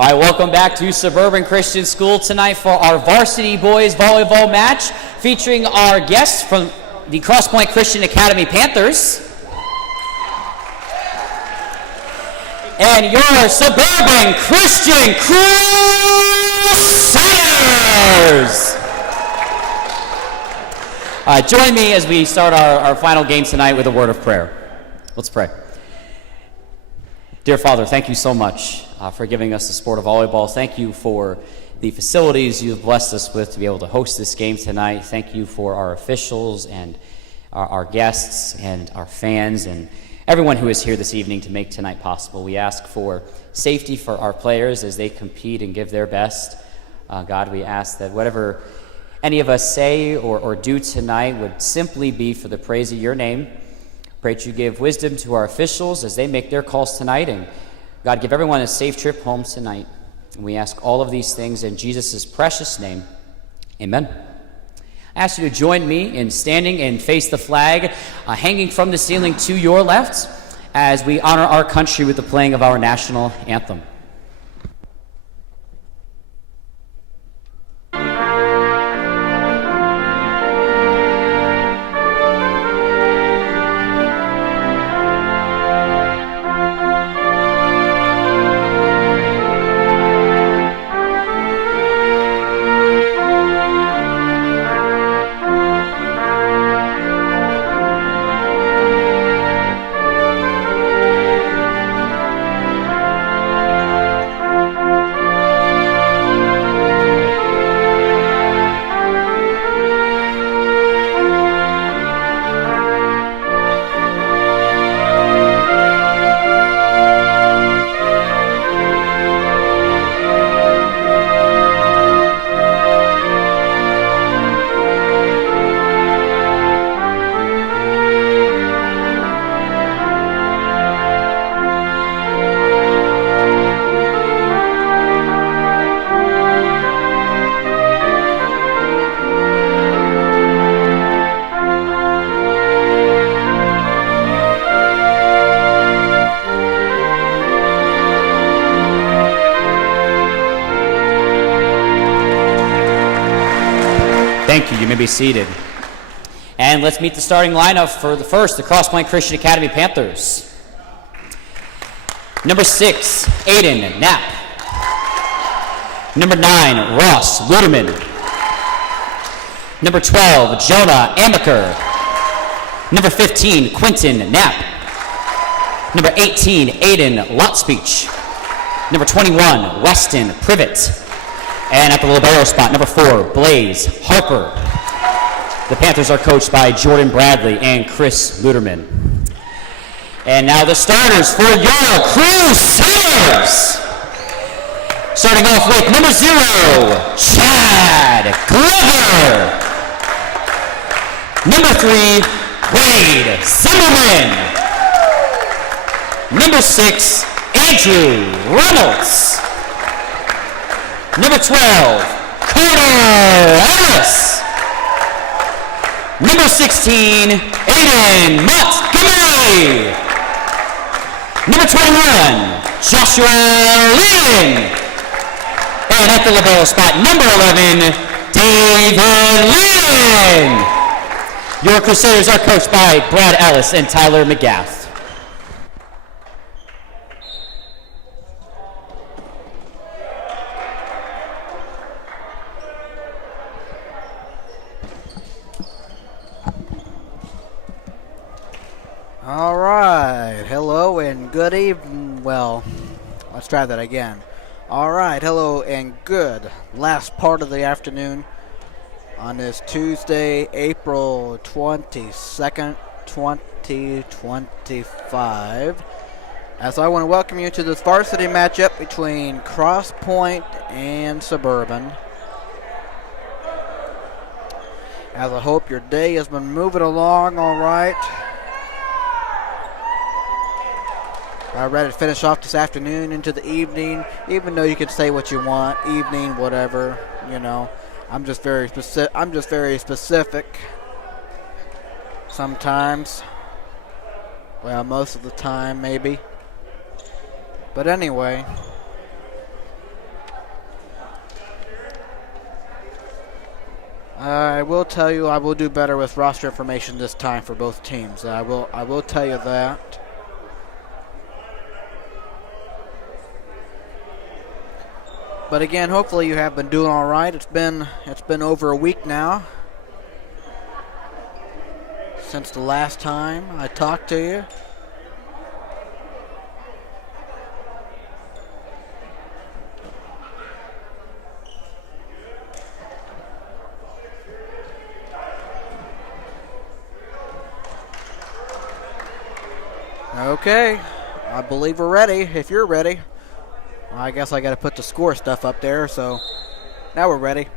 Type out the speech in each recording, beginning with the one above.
All right, welcome back to Suburban Christian School tonight for our Varsity Boys Volleyball match featuring our guests from the Crosspointe Christian Academy Panthers and your Suburban Christian Crusaders. Join me as we start our final game tonight with a word of prayer. Let's pray. Dear Father, thank you so much for giving us the sport of volleyball. Thank you for the facilities you've blessed us with to be able to host this game tonight. Thank you for our officials and our guests and our fans and everyone who is here this evening to make tonight possible. We ask for safety for our players as they compete and give their best. God, we ask that whatever any of us say or do tonight would simply be for the praise of your name. Pray that you give wisdom to our officials as they make their calls tonight, and God, give everyone a safe trip home tonight. And we ask all of these things in Jesus' precious name. Amen. I ask you to join me in standing and face the flag hanging from the ceiling to your left as we honor our country with the playing of our national anthem. Thank you. You may be seated. And let's meet the starting lineup for the Crosspointe Christian Academy Panthers. Number 6, Aiden Knapp. Number 9, Ross Luderman. Number 12, Jonah Amaker. Number 15, Quentin Knapp. Number 18, Aiden Lotspeech. Number 21, Weston Privet. And at the libero spot, number 4, Blaze Harper. The Panthers are coached by Jordan Bradley and Chris Luderman. And now the starters for your Crusaders. Starting off with number 0, Chad Glover. Number 3, Wade Zimmerman. Number 6, Andrew Reynolds. Number 12, Carter Ellis. Number 16, Aiden Montgomery. Number 21, Joshua Lynn. And at the libero spot, number 11, David Lynn. Your Crusaders are coached by Brad Ellis and Tyler McGath. All right, hello and good evening. Well, let's try that again. All right, hello and good last part of the afternoon on this Tuesday, April 22nd, 2025. As I want to welcome you to this varsity matchup between Crosspointe and Suburban. As I hope your day has been moving along all right. Ready to finish off this afternoon into the evening, even though you can say what you want, evening, whatever, you know. I'm just very specific sometimes. Well, most of the time, maybe. But anyway, I will tell you I will do better with roster information this time for both teams. I will tell you that. But again, hopefully you have been doing all right. It's been over a week now since the last time I talked to you. Okay, I believe we're ready. If you're ready, I guess I got to put the score stuff up there. So now we're ready.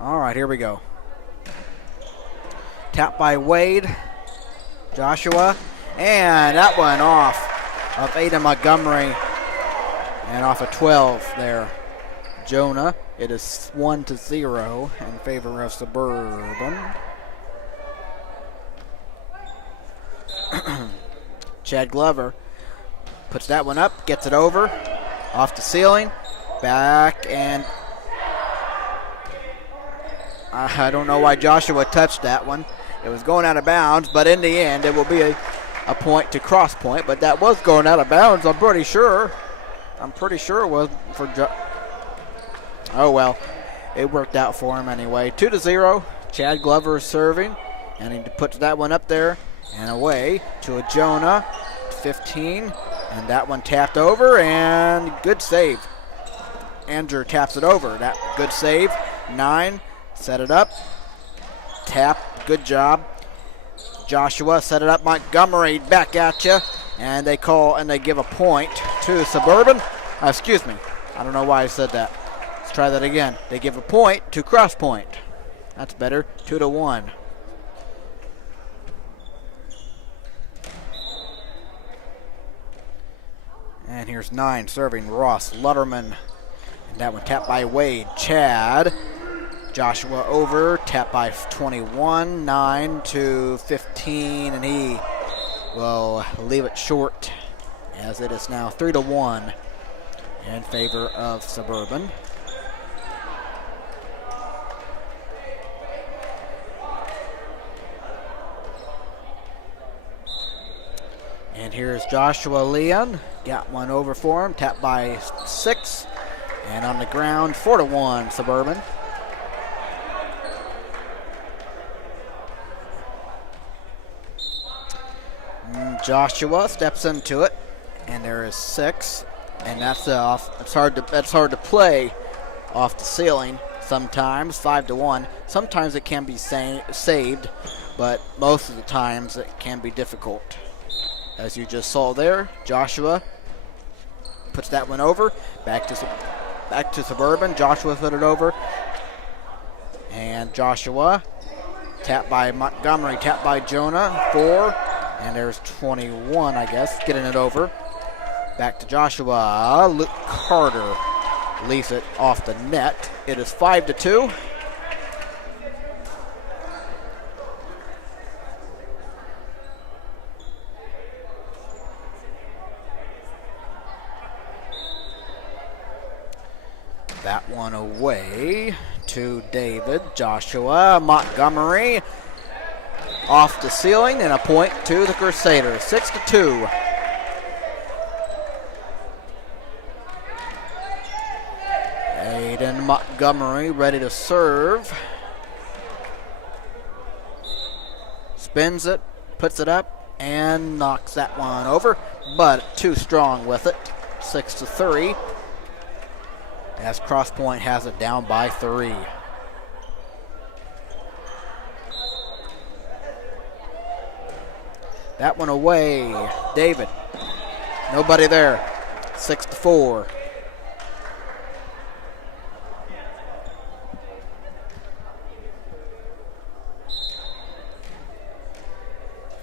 All right, here we go. Tap by Wade, Joshua, and that one off of Aiden Montgomery, and off of 12 there. Jonah. It is 1-0 in favor of Suburban. Chad Glover puts that one up, gets it over, off the ceiling, back, and I don't know why Joshua touched that one. It was going out of bounds, but in the end, it will be a point to Crosspointe, but that was going out of bounds, I'm pretty sure. It was for oh well, it worked out for him anyway. 2-0, Chad Glover is serving, and he puts that one up there and away to a Jonah, 15, and that one tapped over, and good save. Andrew taps it over. That good save. 9, set it up, tap, good job. Joshua set it up. Montgomery back at you, and they give a point to Suburban. Excuse me, I don't know why I said that. Let's try that again. They give a point to Crosspointe. That's better. 2-1. And here's 9 serving Ross Lutterman. And that one tapped by Wade. Chad. Joshua over. Tapped by 21. 9-15. And he will leave it short as it is now 3-1 in favor of Suburban. And here's Joshua Leon. Got one over for him. Tapped by 6. And on the ground, 4-1 Suburban. Joshua steps into it. And there is 6. And that's off. That's hard to play off the ceiling sometimes. 5-1. Sometimes it can be saved, but most of the times it can be difficult. As you just saw there, Joshua puts that one over. Back to Suburban. Joshua put it over. And Joshua, tapped by Montgomery, tapped by Jonah, 4. And there's 21, I guess, getting it over. Back to Joshua. Luke Carter leaves it off the net. It is 5-2. That one away to David. Joshua Montgomery off the ceiling, and a point to the Crusaders. 6-2. Aiden Montgomery ready to serve. Spins it, puts it up, and knocks that one over, but too strong with it. 6-3. As Crosspointe has it down by 3. That one away. David. Nobody there. 6-4.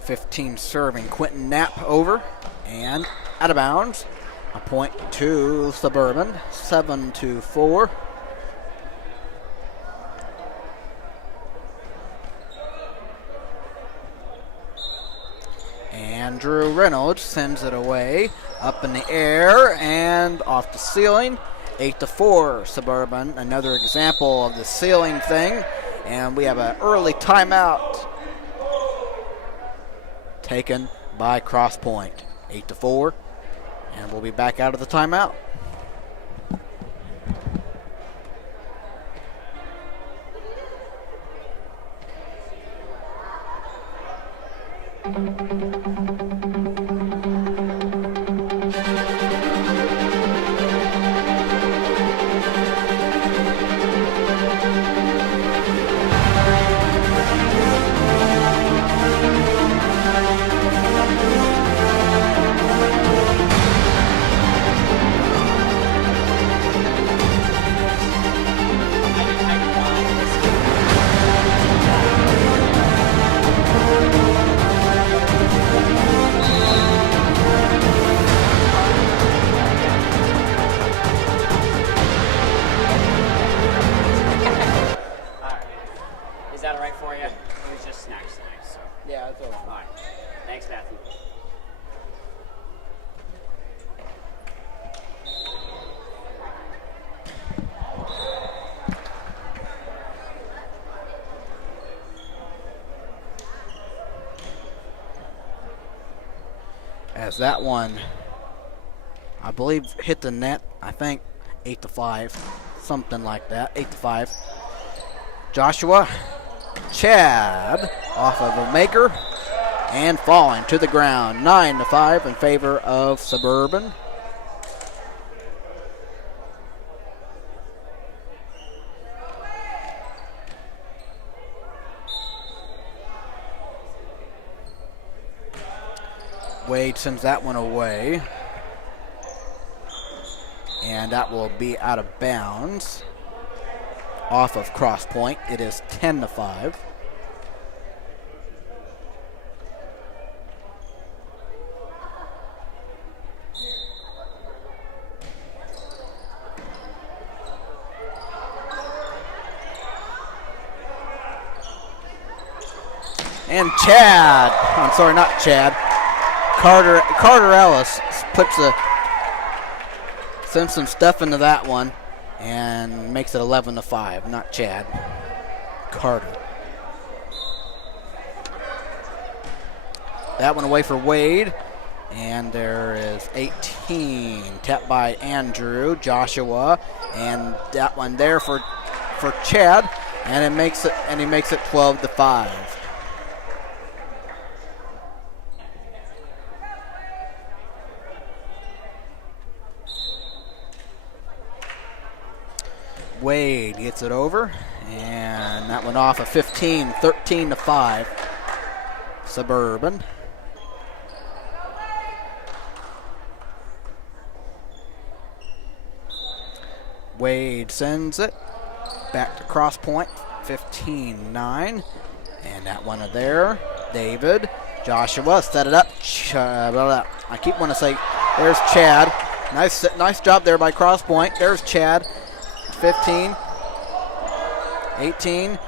(15) serving Quentin Knapp over and out of bounds. A point to Suburban, 7-4. Andrew Reynolds sends it away, up in the air and off the ceiling. 8-4 Suburban. Another example of the ceiling thing. And we have an early timeout taken by Crosspointe. 8-4. And we'll be back out of the timeout. As that one, I believe, hit the net. I think 8-5, something like that. 8-5. Joshua, Chad, off of a maker and falling to the ground. 9-5 in favor of Suburban. Wade sends that one away. And that will be out of bounds. Off of Crosspointe. It is 10-5. And Chad, I'm sorry, not Chad. Carter Ellis sends some stuff into that one and makes it 11-5. Not Chad, Carter. That one away for Wade, and there is 18 tapped by Andrew Joshua, and that one there for Chad, and he makes it 12-5. Wade gets it over, and that one off of 15, 13-5, Suburban. Wade sends it back to Crosspointe, 15-9, and that one there, David, Joshua set it up. I keep wanting to say, there's Chad. Nice job there by Crosspointe. There's Chad. 15, 18,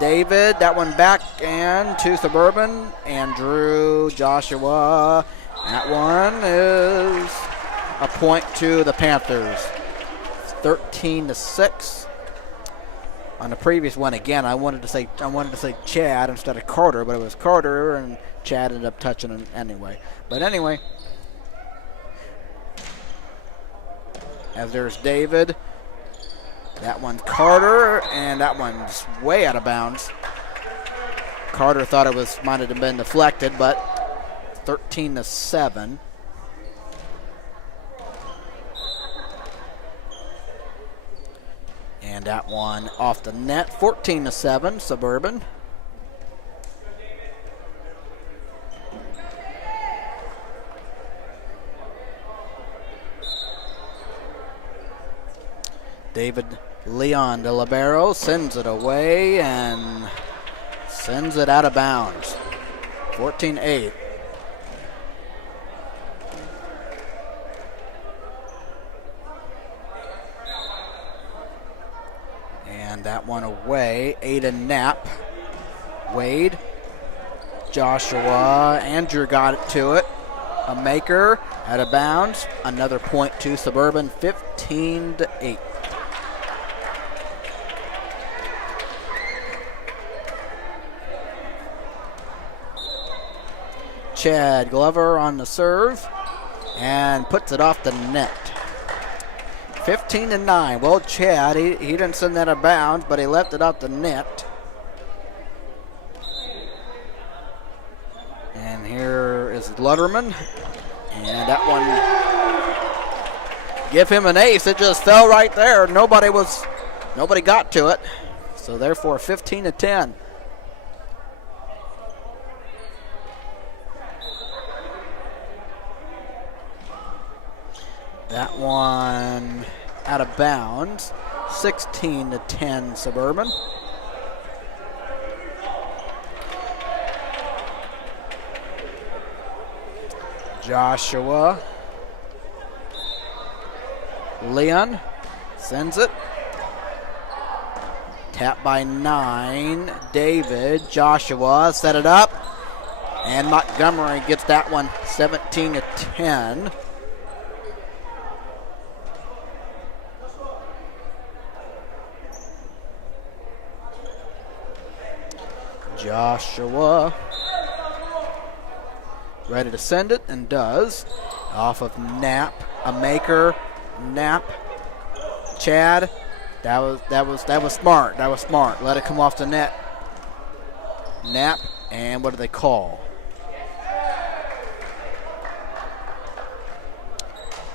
David, that one back and to Suburban, Andrew, Joshua, that one is a point to the Panthers, 13-6. On the previous one, again, I wanted to say Chad instead of Carter, but it was Carter, and Chad ended up touching him anyway. But anyway, as there's David. That one's Carter, and that one's way out of bounds. Carter thought it might have been deflected, but 13-7. And that one off the net, 14-7, Suburban. David Leon de Libero sends it away and sends it out of bounds. 14-8. And that one away. Aiden Knapp. Wade. Joshua. Andrew got it to it. A maker out of bounds. Another point to Suburban. 15-8. Chad Glover on the serve and puts it off the net. 15-9. Well, Chad, he didn't send that out of bounds, but he left it out the net. And here is Lutterman. And that one, give him an ace. It just fell right there. Nobody got to it. So therefore, 15-10. That one out of bounds. 16-10 Suburban. Joshua. Leon sends it. Tap by 9. David. Joshua set it up. And Montgomery gets that one 17-10. Joshua ready to send it and does. Off of Knapp, a maker. Knapp, Chad. That was smart. That was smart. Let it come off the net. Knapp, and what do they call?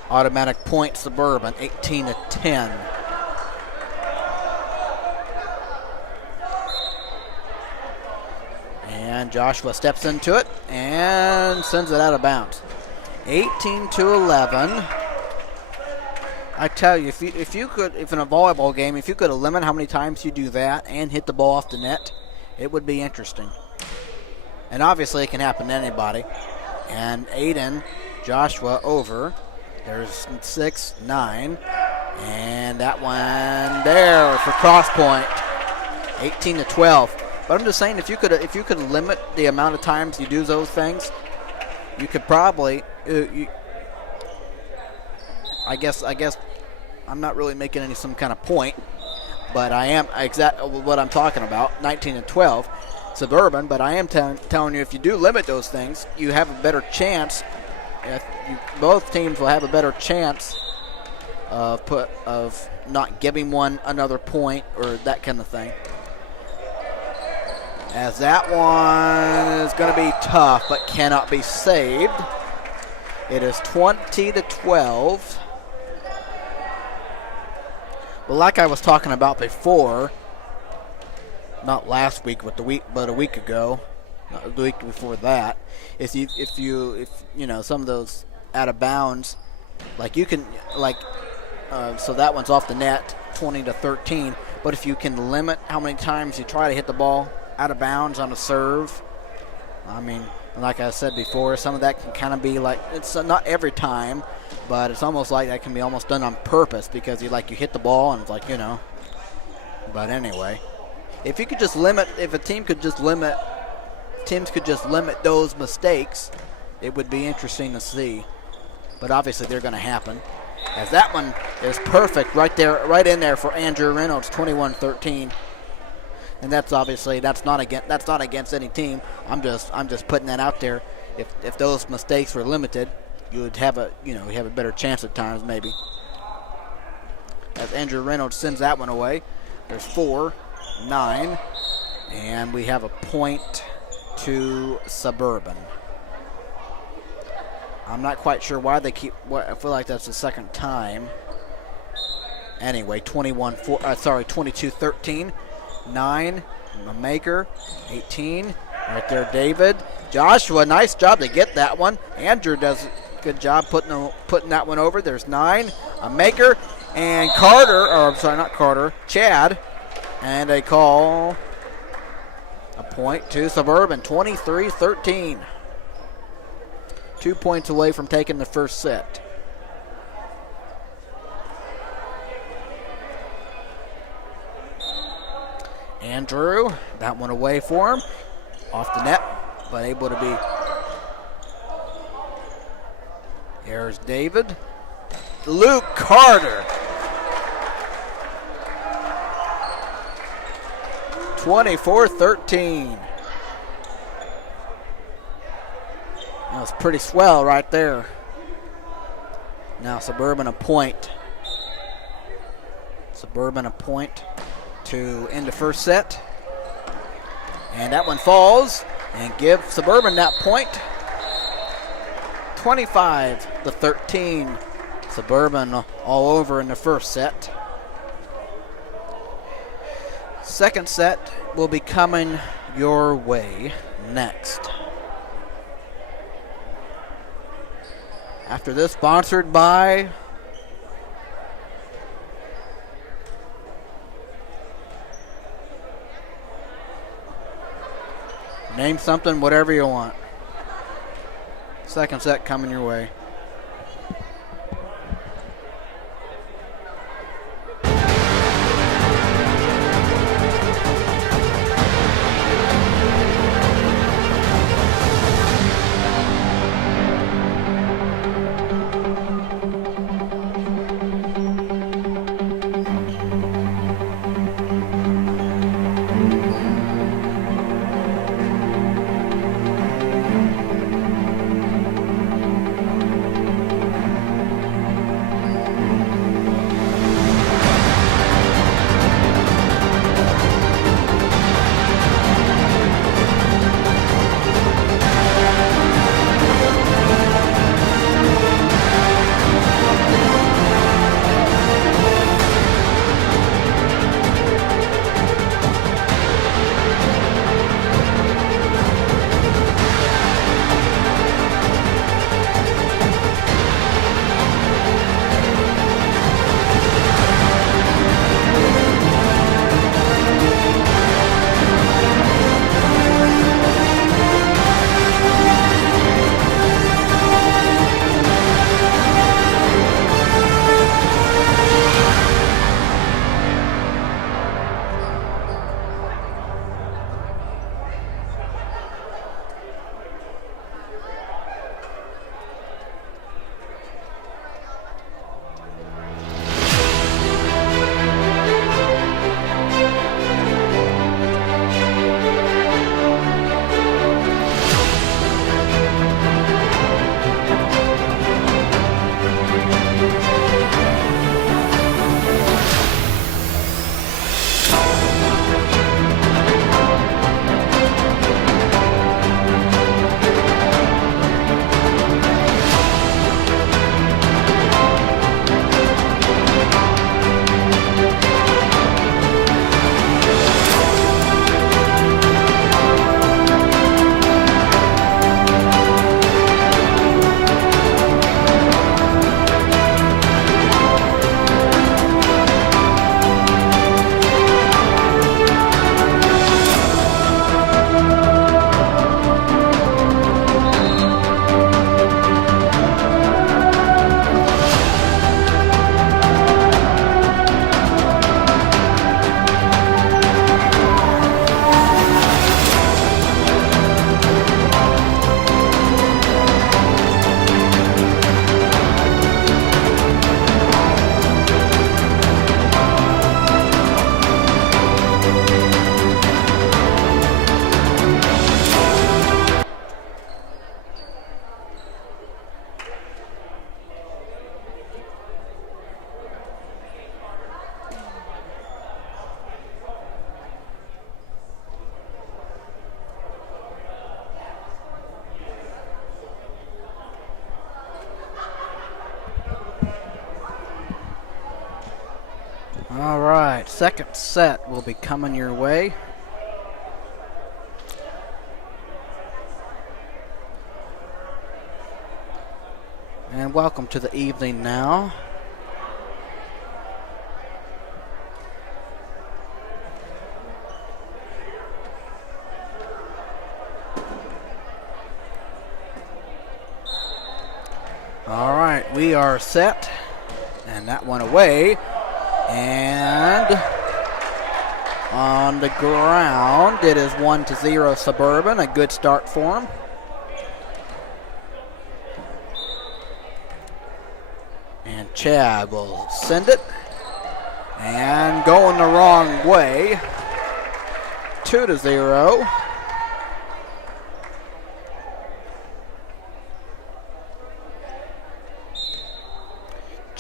Automatic point Suburban, 18-10. And Joshua steps into it and sends it out of bounds. 18-11. I tell you, if in a volleyball game, if you could limit how many times you do that and hit the ball off the net, it would be interesting. And obviously it can happen to anybody. And Aiden, Joshua over. There's 6, 9. And that one there for Crosspointe. 18-12. But I'm just saying, if you could limit the amount of times you do those things, you could probably. I guess I'm not really making some kind of point, but I am exactly what I'm talking about. 19-12, Suburban. But I am telling you, if you do limit those things, you have a better chance. Both teams will have a better chance of not giving one another point or that kind of thing. As that one is going to be tough, but cannot be saved. It is 20-12. Well, like I was talking about before, not last week, but a week ago, not the week before that, if some of those out of bounds, so that one's off the net, 20-13. But if you can limit how many times you try to hit the ball out of bounds on a serve, I mean, like I said before, some of that can kind of be like, it's not every time, but it's almost like that can be almost done on purpose because you hit the ball and it's like, But anyway, if you could just limit, teams could just limit those mistakes, it would be interesting to see. But obviously they're going to happen. As that one is perfect right in there for Andrew Reynolds, 21-13. And that's not against any team. I'm just putting that out there. If those mistakes were limited, you would have a better chance at times maybe. As Andrew Reynolds sends that one away, there's 4, 9, and we have a point to Suburban. I'm not quite sure why they I feel like that's the second time. Anyway, 22-13. 9, a maker, 18, right there, David. Joshua, nice job to get that one. Andrew does a good job putting that one over. There's 9, a maker, and Chad, and they call a point to Suburban, 23-13. 2 points away from taking the first set. Andrew, that one away for him. Off the net, but able to be. Here's David. Luke Carter. 24-13. That was pretty swell right there. Now Suburban a point. Suburban a point to end the first set. And that one falls and give Suburban that point. 25-13. Suburban all over in the first set. Second set will be coming your way next. After this, sponsored by name something, whatever you want. Second set coming your way. All right, second set will be coming your way. And welcome to the evening now. All right, we are set. And that one away. And on the ground, it is 1-0 Suburban. A good start for them. And Chad will send it. And going the wrong way. 2-0.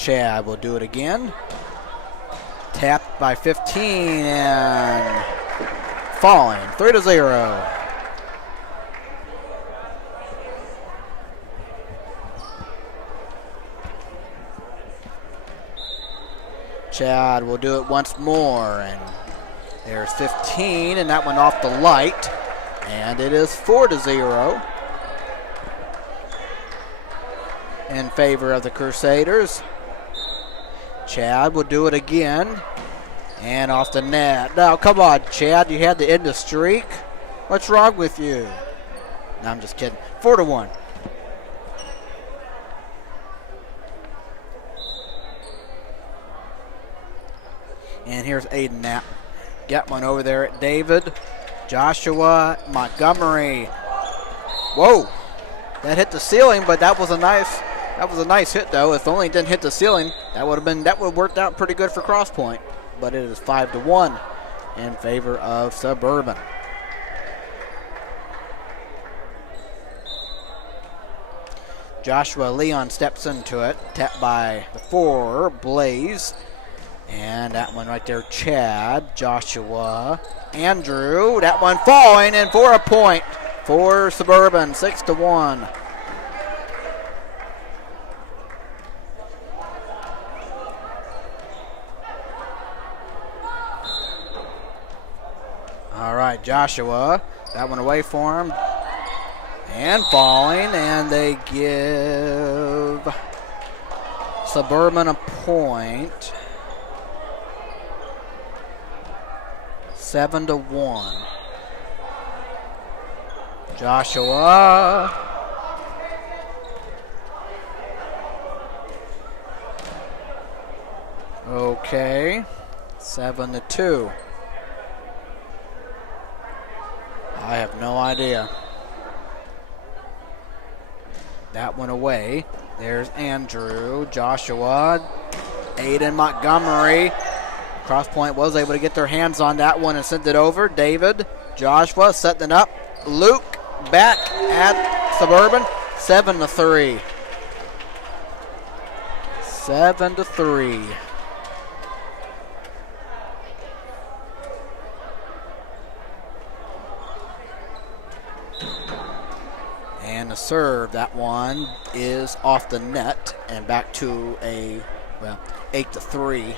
Chad will do it again. Tapped by 15 and falling. 3-0. Chad will do it once more, and there's 15, and that went off the light, and it is 4-0 in favor of the Crusaders. Chad will do it again, and off the net. Now, come on, Chad, you had to end the streak. What's wrong with you? No, I'm just kidding. 4-1. And here's Aiden Knapp. Get one over there at David. Joshua Montgomery. Whoa. That hit the ceiling, but that was a nice hit though. If only it didn't hit the ceiling, that would have worked out pretty good for Crosspointe. But it is 5-1 in favor of Suburban. Joshua Leon steps into it. Tapped by the 4, Blaze. And that one right there, Chad, Joshua, Andrew. That one falling, and for a point for Suburban, 6-1. All right, Joshua, that one away for him. And falling, and they give Suburban a point. 7-1. Joshua. Okay. 7-2. I have no idea. That went away. There's Andrew, Joshua, Aiden Montgomery. Crosspointe was able to get their hands on that one and sent it over. David, Joshua setting it up. Luke back at Suburban. 7-3. 7-3. And the serve, that one is off the net and back to a 8-3.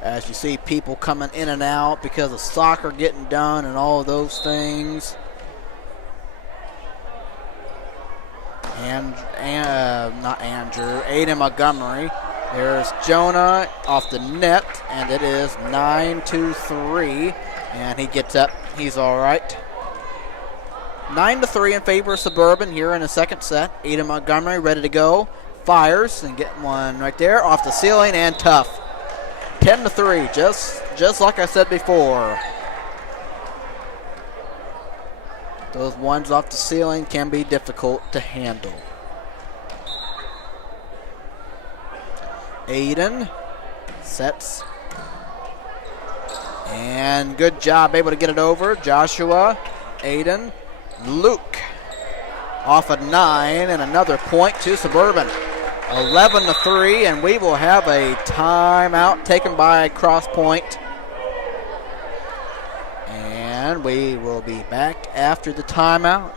As you see people coming in and out because of soccer getting done and all of those things. And not Andrew, Aiden Montgomery. There's Jonah off the net, and it is 9-3. And he gets up. He's all right. 9-3 in favor of Suburban here in the second set. Aiden Montgomery ready to go. Fires and getting one right there off the ceiling and tough. 10-3, just like I said before. Those ones off the ceiling can be difficult to handle. Aiden sets. And good job, able to get it over. Joshua, Aiden, Luke off a 9 and another point to Suburban. 11-3, and we will have a timeout taken by Crosspointe. And we will be back after the timeout.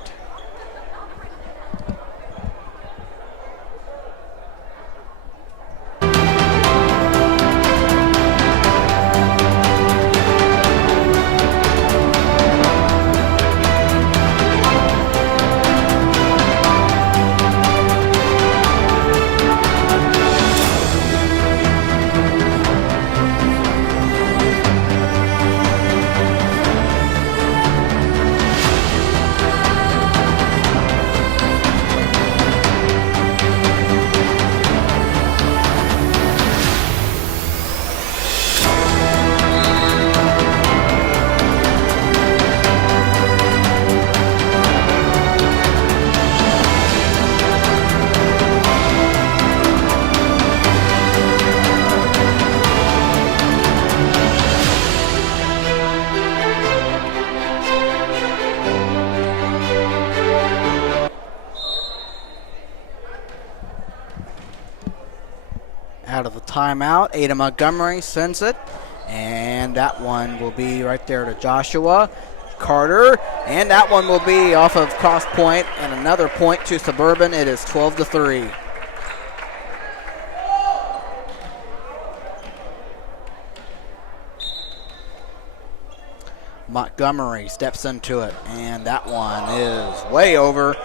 timeout. Ada Montgomery sends it. And that one will be right there to Joshua Carter. And that one will be off of Crosspointe. And another point to Suburban. It is 12-3. Montgomery steps into it. And that one is way over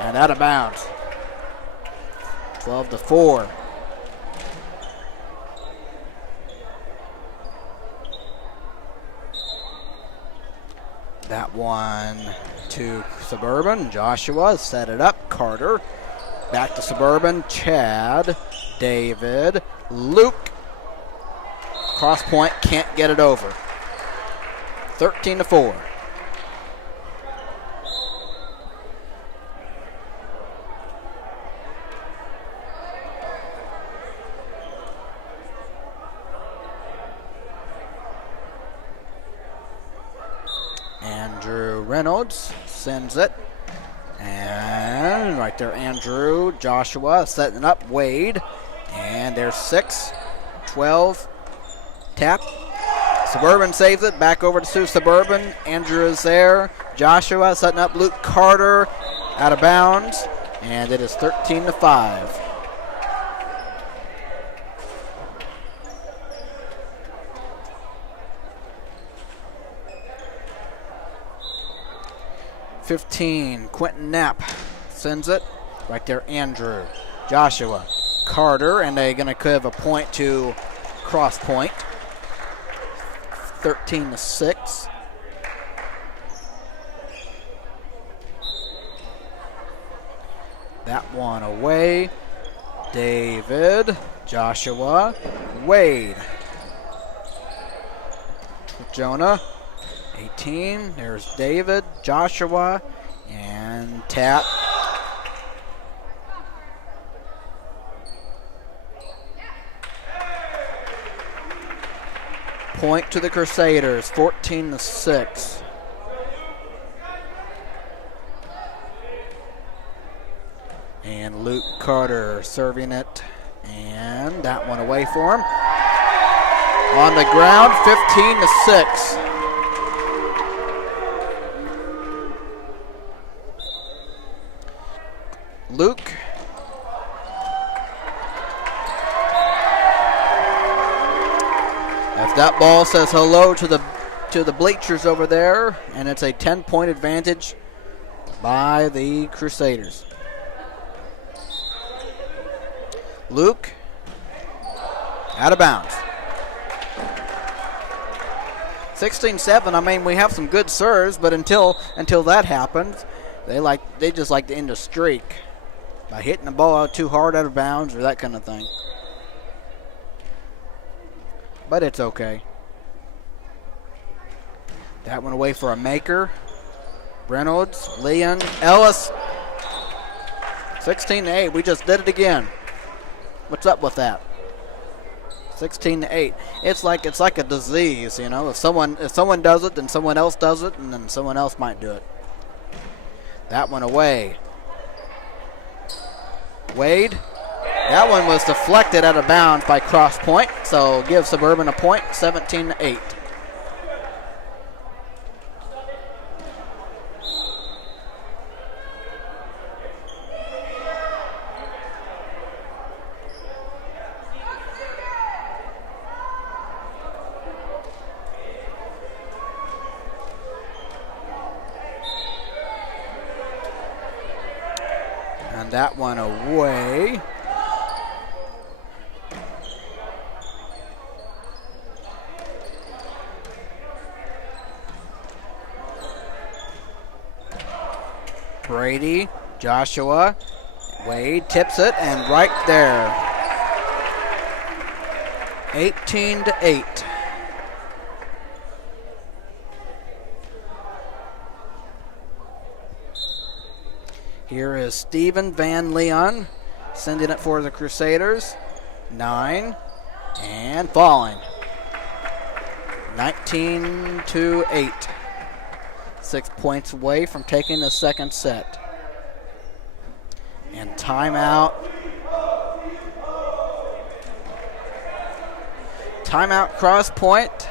and out of bounds. 12-4. That one to Suburban. Joshua set it up. Carter. Back to Suburban. Chad. David. Luke. Crosspointe can't get it over. 13-4. Andrew Reynolds sends it. And right there, Andrew. Joshua setting up. Wade. And there's 6. 12. Tap. Suburban saves it. Back over to Suburban. Andrew is there. Joshua setting up. Luke Carter out of bounds. And it is 13-5. Quentin Knapp sends it. Right there, Andrew. Joshua. Carter. And they're going to give a point to Crosspointe. 13-6. That one away. David. Joshua. Wade. Jonah. 18. There's David. Joshua. And tap. Point to the Crusaders, 14-6. And Luke Carter serving it. And that one away for him. On the ground, 15-6. Luke. If that ball says hello to the bleachers over there, and it's a 10-point advantage by the Crusaders. Luke out of bounds. 16-7. I mean, we have some good serves, but until that happens, they just like to end a streak by hitting the ball out too hard out of bounds or that kind of thing. But it's okay. That one away for a maker. Reynolds, Leon, Ellis. 16-8. We just did it again. What's up with that? 16-8. It's like a disease, you know. If someone does it, then someone else does it, and then someone else might do it. That one away. Wade. That one was deflected out of bounds by Crosspointe, so give Suburban a point, 17-8. And that one away. Brady, Joshua, Wade tips it, and right there, 18-8. Here is Stephen Van Leon sending it for the Crusaders. 9 and falling. 19-8. 6 points away from taking the second set. And timeout Timeout, Crosspointe.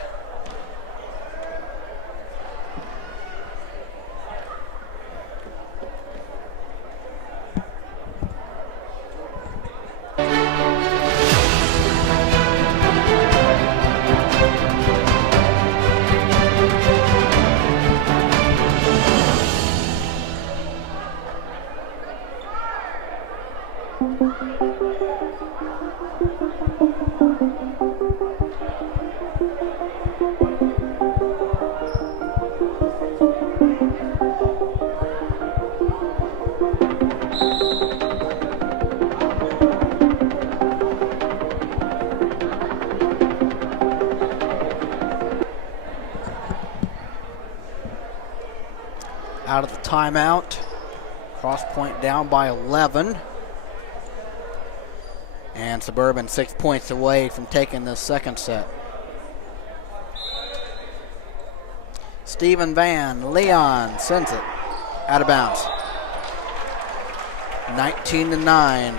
Out of the timeout. Crosspointe down by 11. And Suburban 6 points away from taking this second set. Stephen Van Leon sends it out of bounds. 19-9.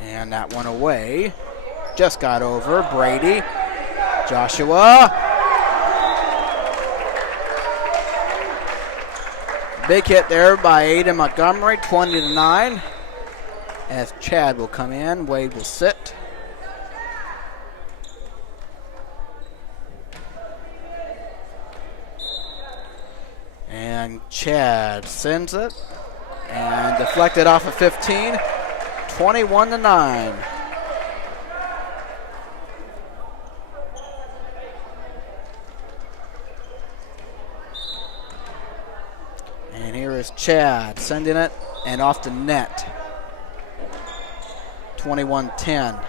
And that one away. Just got over. Brady. Joshua. Big hit there by Aiden Montgomery. 20-9. As Chad will come in. Wade will sit. And Chad sends it. And deflected off of 15. 21-9. And here is Chad sending it and off the net. 21-10.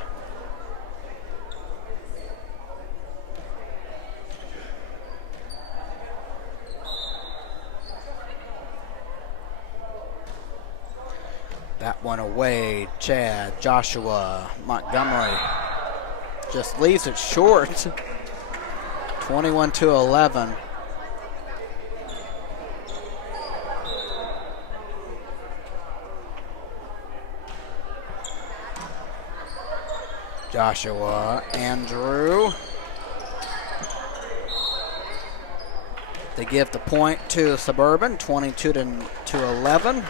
That one away. Chad, Joshua, Montgomery just leaves it short. 21-11. Joshua, Andrew. They give the point to Suburban, 22-11.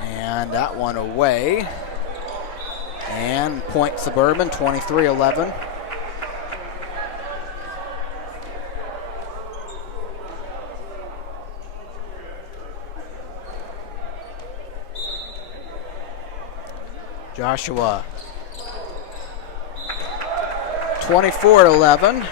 And that one away. And point Suburban, 23-11. Joshua. 24-11.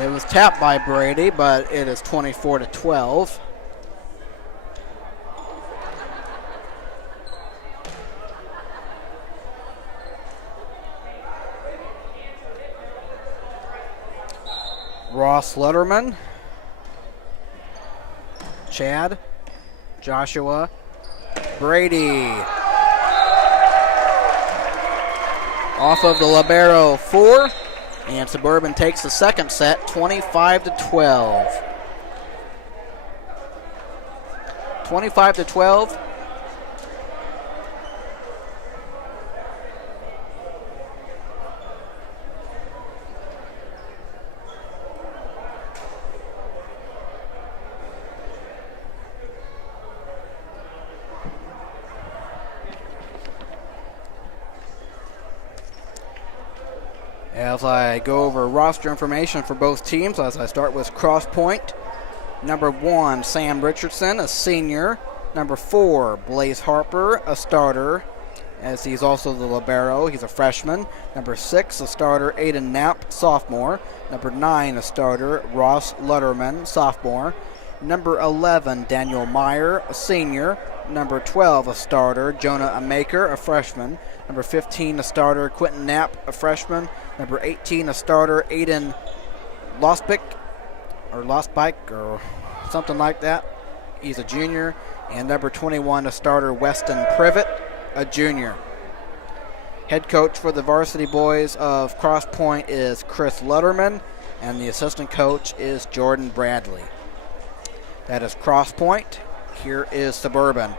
It was tapped by Brady, but it is 24-12. Ross Letterman, Chad, Joshua, Brady. Off of the libero 4, and Suburban takes the second set, 25-12. 25-12. As I go over roster information for both teams, as I start with Crosspointe. Number 1, Sam Richardson, a senior. Number 4, Blaze Harper, a starter, as he's also the libero. He's a freshman. Number 6, a starter, Aiden Knapp, sophomore. Number 9, a starter, Ross Lutterman, sophomore. Number 11, Daniel Meyer, a senior. Number 12, a starter, Jonah Amaker, a freshman. Number 15, a starter, Quentin Knapp, a freshman. Number 18, a starter, Aiden Lostbike, or something like that. He's a junior. And number 21, a starter, Weston Privet, a junior. Head coach for the varsity boys of Crosspointe is Chris Lutterman, and the assistant coach is Jordan Bradley. That is Crosspointe. Here is Suburban.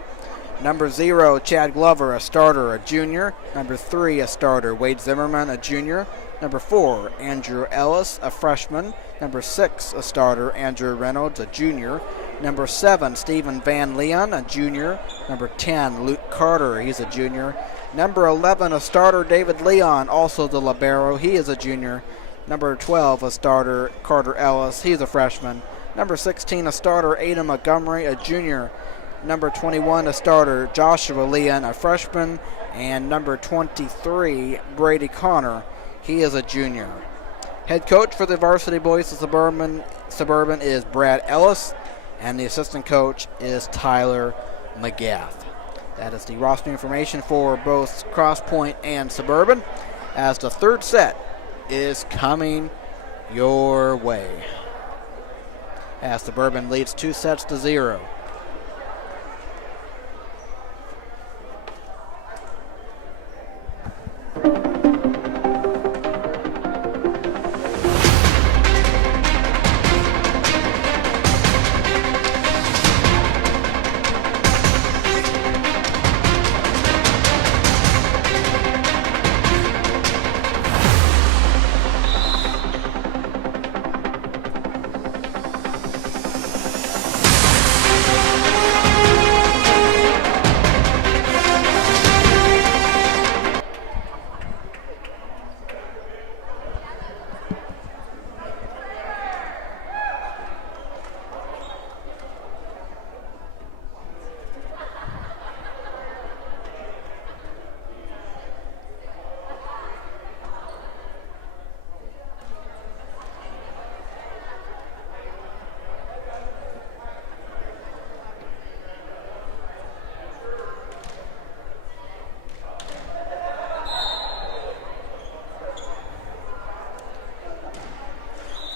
Number 0, Chad Glover, a starter, a junior. Number 3, a starter, Wade Zimmerman, a junior. Number 4, Andrew Ellis, a freshman. Number 6, a starter, Andrew Reynolds, a junior. Number 7, Stephen Van Leon, a junior. Number 10, Luke Carter, he's a junior. Number 11, a starter, David Leon, also the libero, he is a junior. Number 12, a starter, Carter Ellis, he's a freshman. Number 16, a starter, Adam Montgomery, a junior. Number 21, a starter, Joshua Leon, a freshman. And number 23, Brady Connor, he is a junior. Head coach for the varsity boys of Suburban is Brad Ellis, and the assistant coach is Tyler McGath. That is the roster information for both Crosspointe and Suburban, as the third set is coming your way, as Suburban leads 2-0.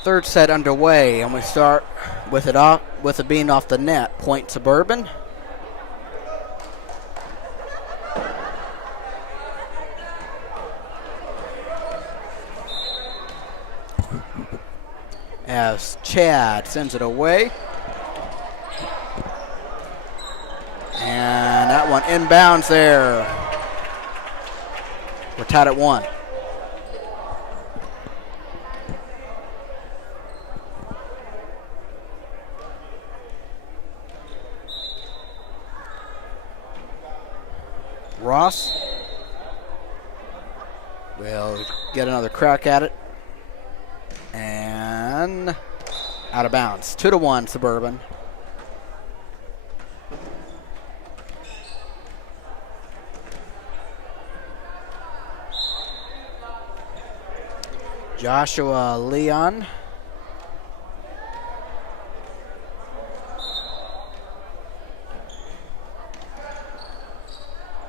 Third set underway, and we start with it being off the net. Point Suburban. As Chad sends it away. And that one inbounds there. We're tied at 1. Ross will get another crack at it. And out of bounds. 2-1 Suburban. Joshua Leon.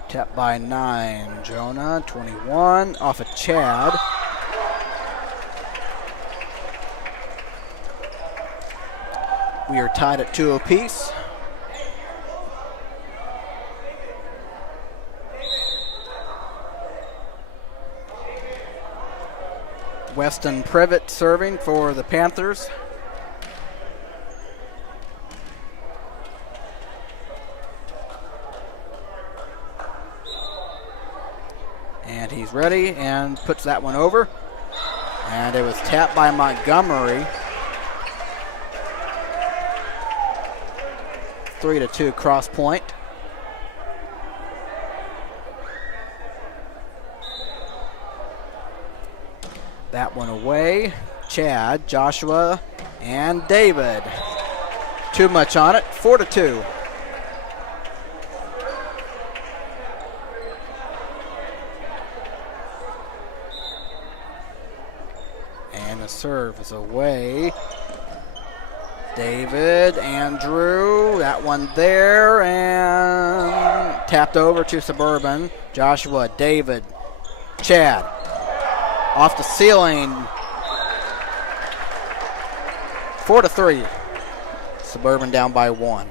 Tapped by 9. Jonah, 21. Off of Chad. We are tied at 2 apiece. Weston Privet serving for the Panthers. And he's ready and puts that one over. And it was tapped by Montgomery. 3-2 Crosspointe. That one away. Chad, Joshua, and David. Too much on it. 4-2. And the serve is away. David, Andrew, that one there, and tapped over to Suburban. Joshua, David, Chad, off the ceiling. 4-3. Suburban down by 1.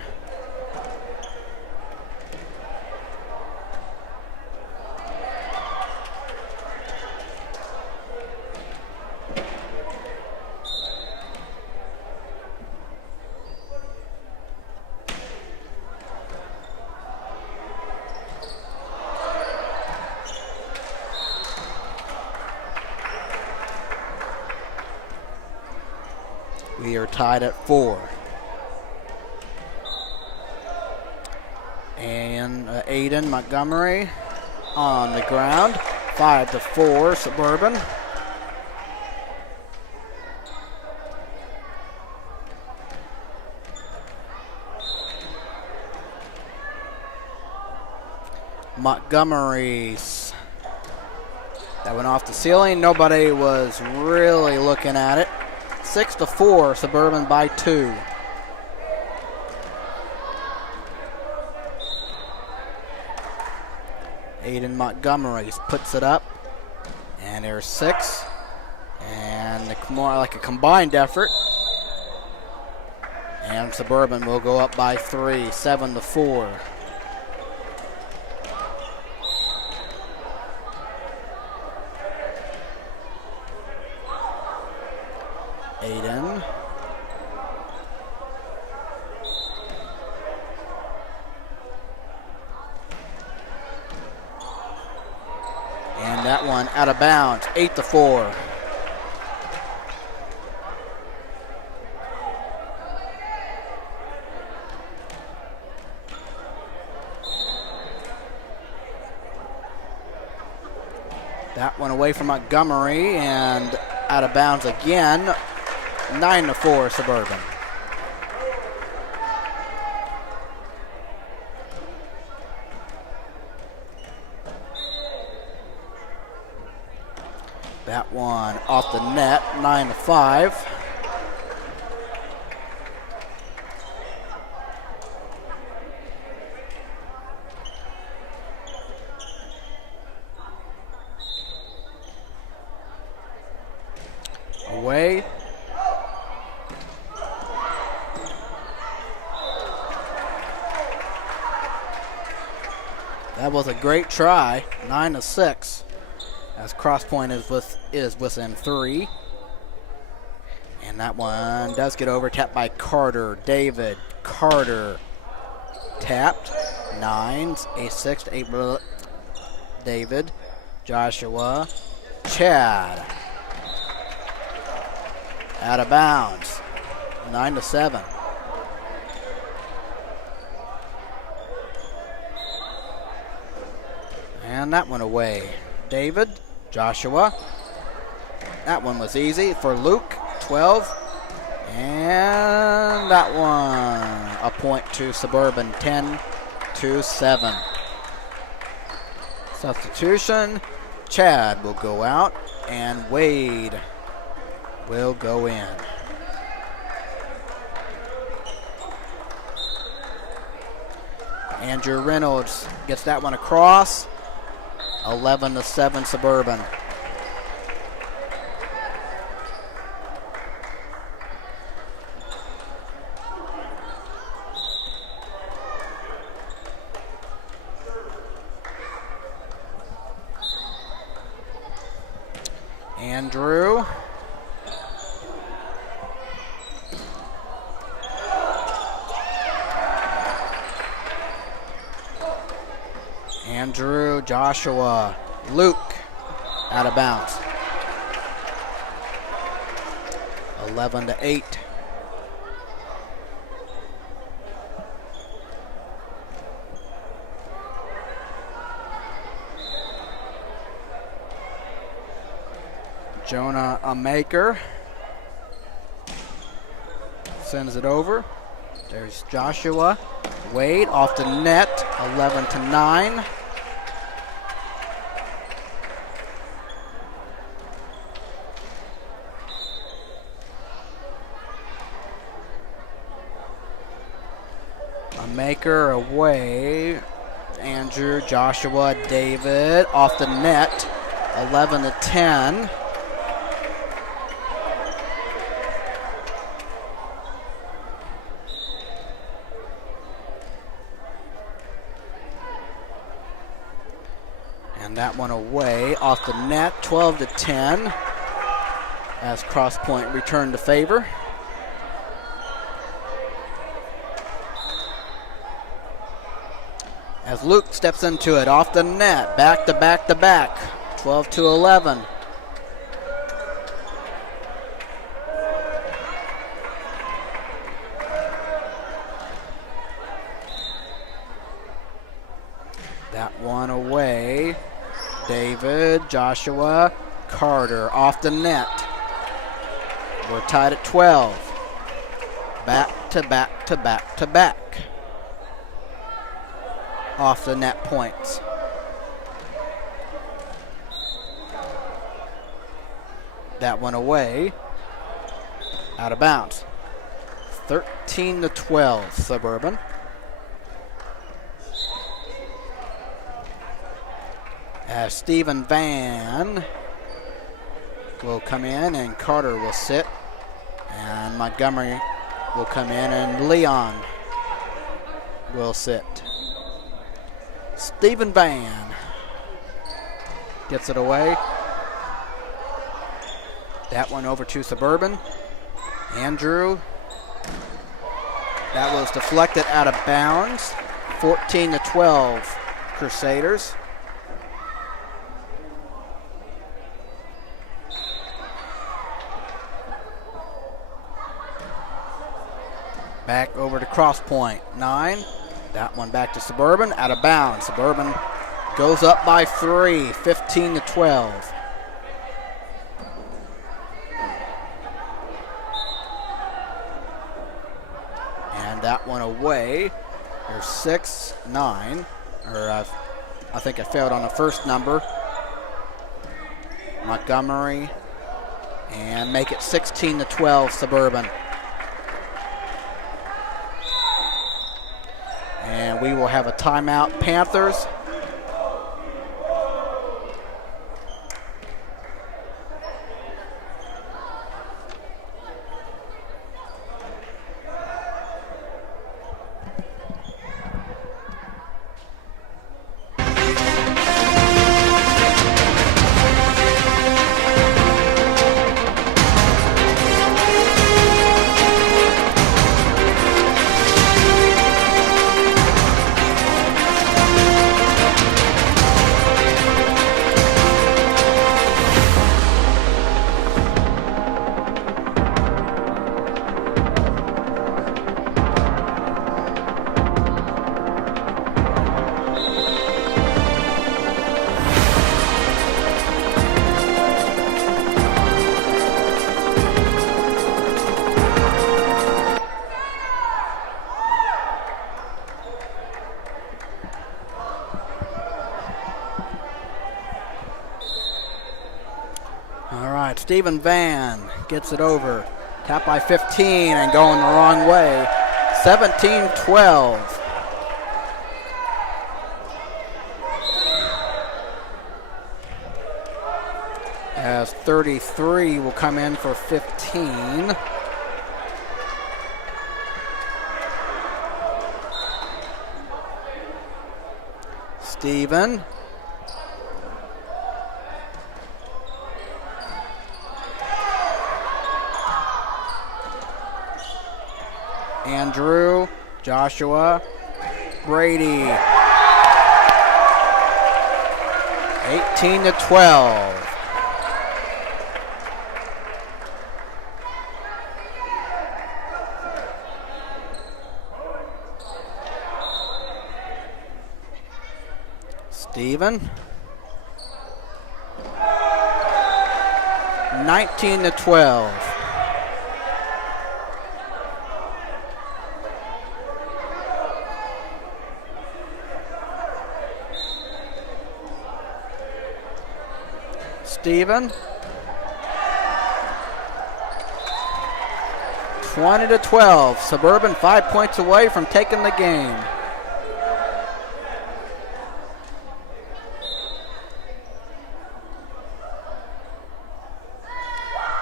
We are tied at 4. And Aiden Montgomery on the ground. 5-4 Suburban. Montgomery's. That went off the ceiling. Nobody was really looking at it. 6-4, Suburban by 2. Aiden Montgomery puts it up, and there's 6. And more like a combined effort. And Suburban will go up by 3, 7-4. Aiden. And that one out of bounds, 8-4. That one away from Montgomery and out of bounds again. 9-4 Suburban. That one off the net, 9-5. Away. That was a great try, 9-6, as Crosspointe is within 3. And that one does get over, tapped by Carter. David, Carter, tapped, 9s, a 6 to 8. David, Joshua, Chad, out of bounds, 9-7. And that one away. David, Joshua. That one was easy for Luke, 12. And that one, a point to Suburban, 10-7. Substitution, Chad will go out and Wade will go in. Andrew Reynolds gets that one across. 11-7 Suburban. Andrew. Andrew, Joshua, Luke, out of bounds. 11-8. Jonah Amaker sends it over. There's Joshua. Wade off the net, 11-9. Maker away. Andrew, Joshua, David off the net. 11-10. And that one away off the net. 12-10. As Crosspointe returned to favor. As Luke steps into it, off the net, back to back to back, 12-11. That one away, David, Joshua, Carter, off the net. We're tied at 12. Back to back to back to back. Off the net points. That one away. Out of bounds. 13-12, Suburban. As Stephen Van will come in and Carter will sit. And Montgomery will come in and Leon will sit. Stephen Van gets it away. That one over to Suburban. Andrew. That was deflected out of bounds. 14-12 Crusaders. Back over to Crosspointe. 9. That one back to Suburban, out of bounds. Suburban goes up by 3, 15-12. And that one away. There's 6, 9. I think I failed on the first number. Montgomery. And make it 16-12 Suburban. And we will have a timeout, Panthers. Stephen Van gets it over. Tap by 15 and going the wrong way. 17-12. As 33 will come in for 15. Stephen. Andrew, Joshua, Brady. 18-12. Stephen. 19-12. Stephen. 20-12. Suburban 5 points away from taking the game.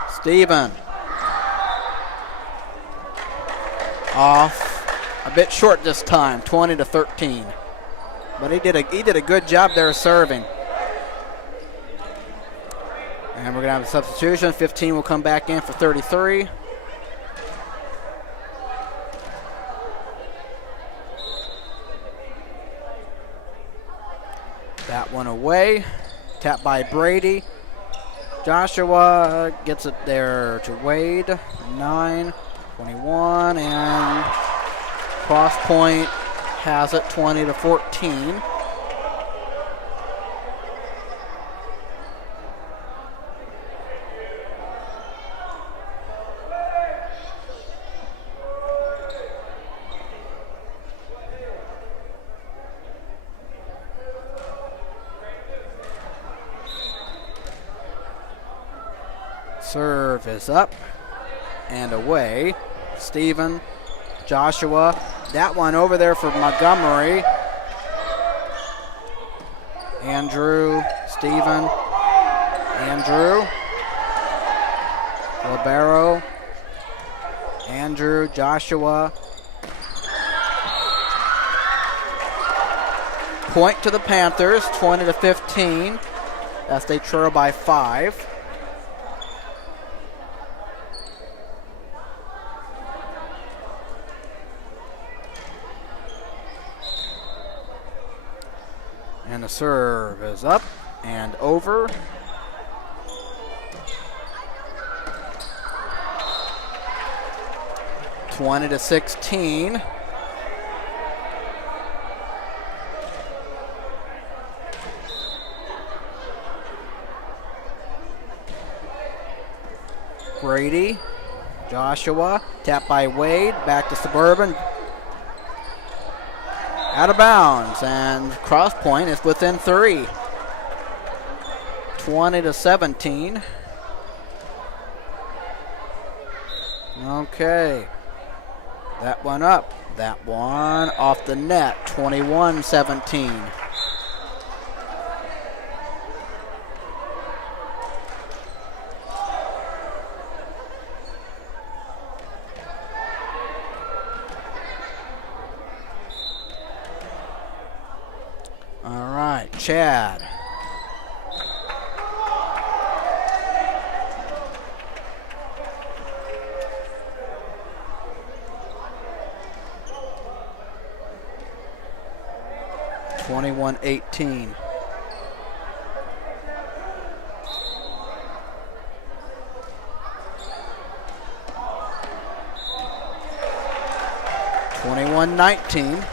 Steven. Off. A bit short this time, 20-13. But he did a good job there serving. And we're going to have a substitution. 15 will come back in for 33. That one away. Tap by Brady. Joshua gets it there to Wade. 9-21. And Crosspointe has it 20-14. Serve is up and away. Steven, Joshua, that one over there for Montgomery. Andrew, Steven, Andrew, Libero, Andrew, Joshua. Point to the Panthers, 20-15, as they trail by 5. And the serve is up and over. (20-16). Brady, Joshua, tap by Wade, back to Suburban. Out of bounds, and Crosspointe is within 3. 20-17. Okay. That one up. That one off the net. 21-17. Chad. (21-18). (21-19).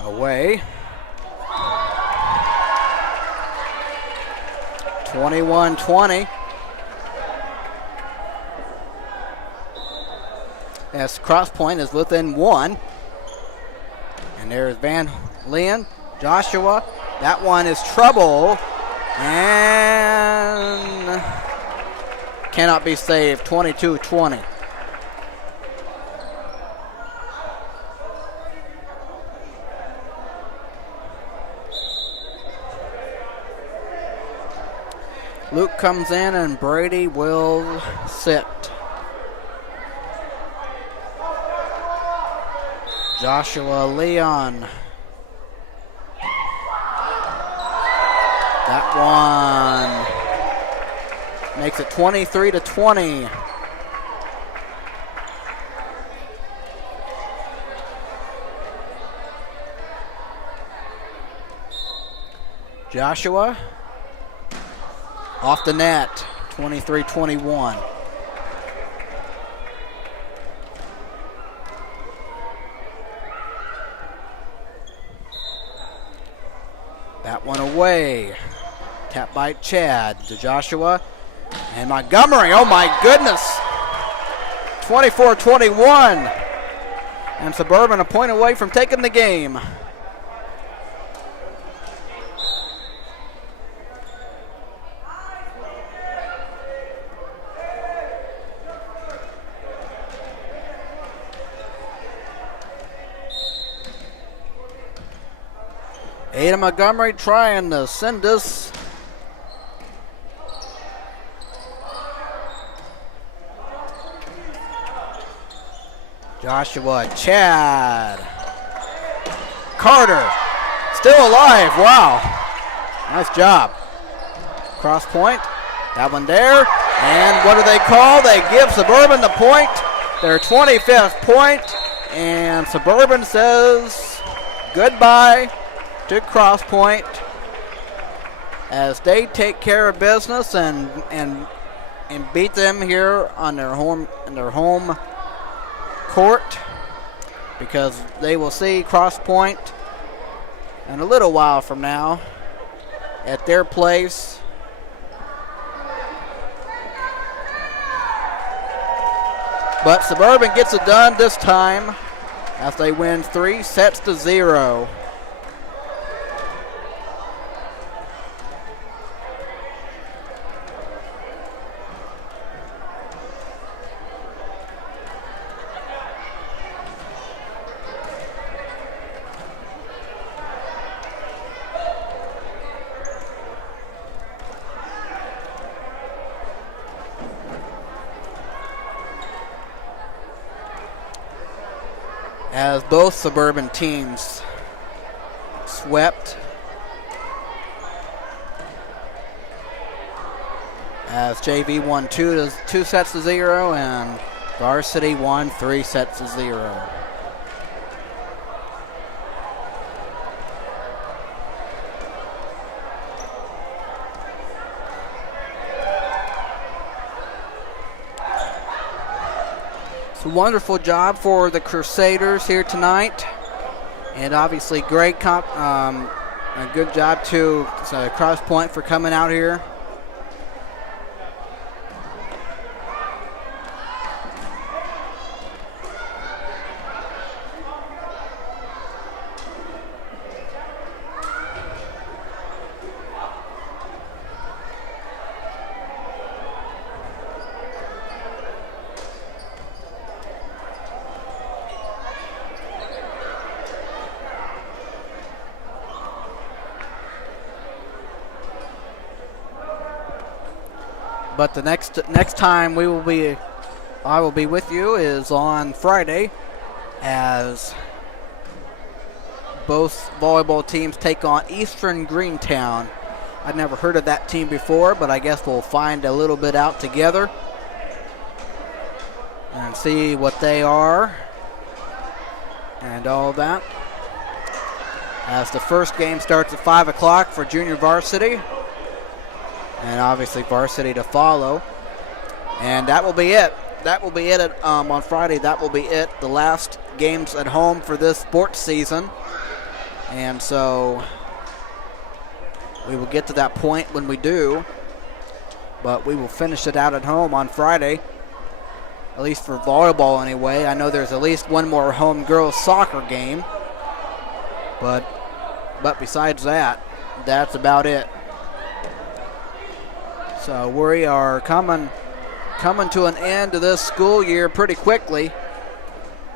Away. 21-20. As Crosspointe is within 1. And there's Van Leeuwen, Joshua. That one is trouble. And cannot be saved. 22-20. Luke comes in and Brady will sit. Joshua Leon. That one makes it 23-20. Joshua off the net, 23-21. That one away. Tap by Chad to Joshua. And Montgomery, oh my goodness. 24-21. And Suburban a point away from taking the game. Ada Montgomery trying to send this. Joshua Chad. Carter. Still alive. Wow. Nice job. Crosspointe. That one there. And what do they call? They give Suburban the point. Their 25th point. And Suburban says goodbye to Crosspointe as they take care of business and beat them here on their home court, because they will see Crosspointe in a little while from now at their place. But Suburban gets it done this time as they win 3-0. As both Suburban teams swept, as JV won 2-0 and Varsity won 3-0. It's a wonderful job for the Crusaders here tonight, and obviously a good job to Crosspointe for coming out here. But the next time I will be with you is on Friday, as both volleyball teams take on Eastern Greentown. I'd never heard of that team before, but I guess we'll find a little bit out together and see what they are and all that. As the first game starts at 5 o'clock for junior varsity, and obviously Varsity to follow. And that will be it. That will be it on Friday. That will be it. The last games at home for this sports season. And so we will get to that point when we do. But we will finish it out at home on Friday, at least for volleyball anyway. I know there's at least one more home girls soccer game. But besides that, that's about it. So we are coming to an end of this school year pretty quickly,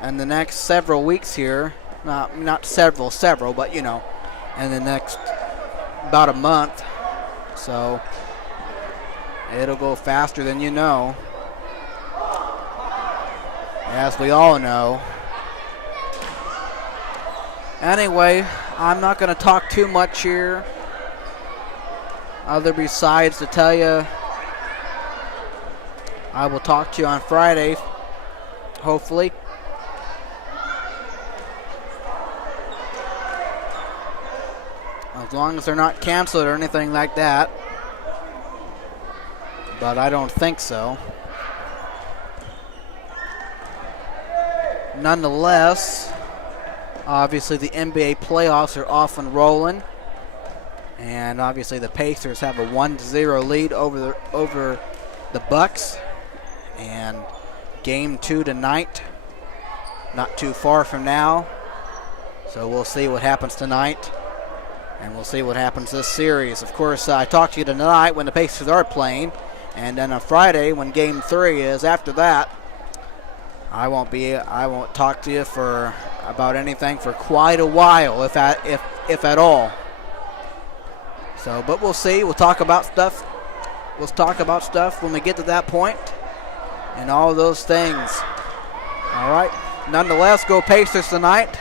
and the next several weeks here, not several, but in the next about a month. So it'll go faster than you know, as we all know. Anyway, I'm not going to talk too much here, other besides to tell you I will talk to you on Friday, hopefully. As long as they're not canceled or anything like that. But I don't think so. Nonetheless, obviously the NBA playoffs are off and rolling. And obviously the Pacers have a 1-0 lead over the Bucks. And game 2 tonight, not too far from now. So we'll see what happens tonight. And we'll see what happens this series. Of course, I talked to you tonight when the Pacers are playing. And then on Friday when game 3 is, after that, I won't talk to you for about anything for quite a while, if at all. So, but we'll see. We'll talk about stuff. We'll talk about stuff when we get to that point, and all those things. All right. Nonetheless, go Pacers tonight,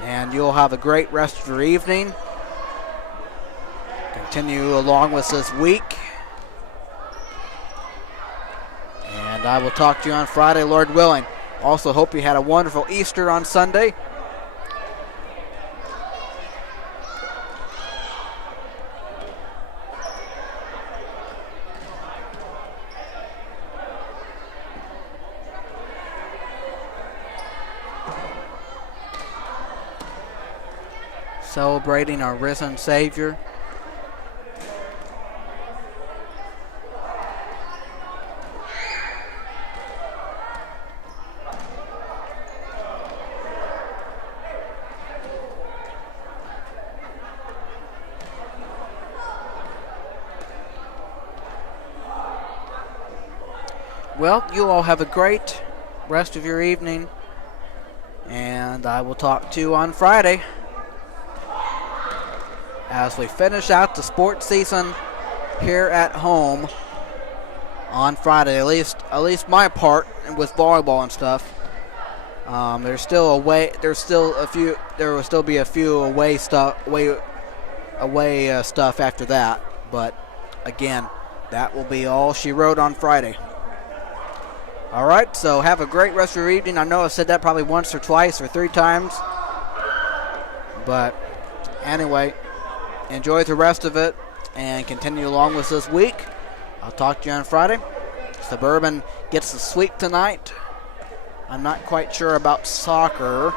and you'll have a great rest of your evening. Continue along with this week. And I will talk to you on Friday, Lord willing. Also hope you had a wonderful Easter on Sunday. Celebrating our risen Savior. Well, you all have a great rest of your evening, and I will talk to you on Friday as we finish out the sports season here at home on Friday. At least my part with volleyball and stuff. There will still be a few away stuff after that. But again, that will be all she wrote on Friday. All right, so have a great rest of your evening. I know I said that probably once or twice or 3 times. But anyway, enjoy the rest of it and continue along with this week. I'll talk to you on Friday. Suburban gets the sweep tonight. I'm not quite sure about soccer.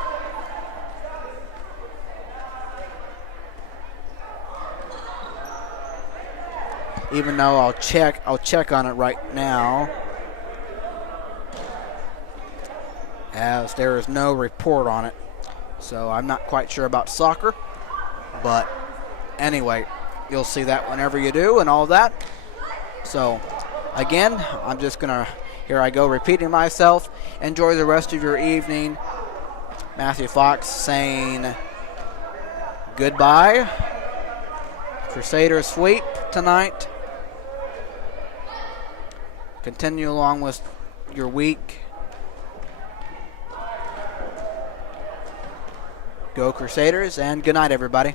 Even though I'll check on it right now, as there is no report on it. So I'm not quite sure about soccer. But anyway, you'll see that whenever you do and all that. So again, I'm just going to, here I go repeating myself. Enjoy the rest of your evening. Matthew Fox saying goodbye. Crusader sweep tonight. Continue along with your week. Go Crusaders, and good night, everybody.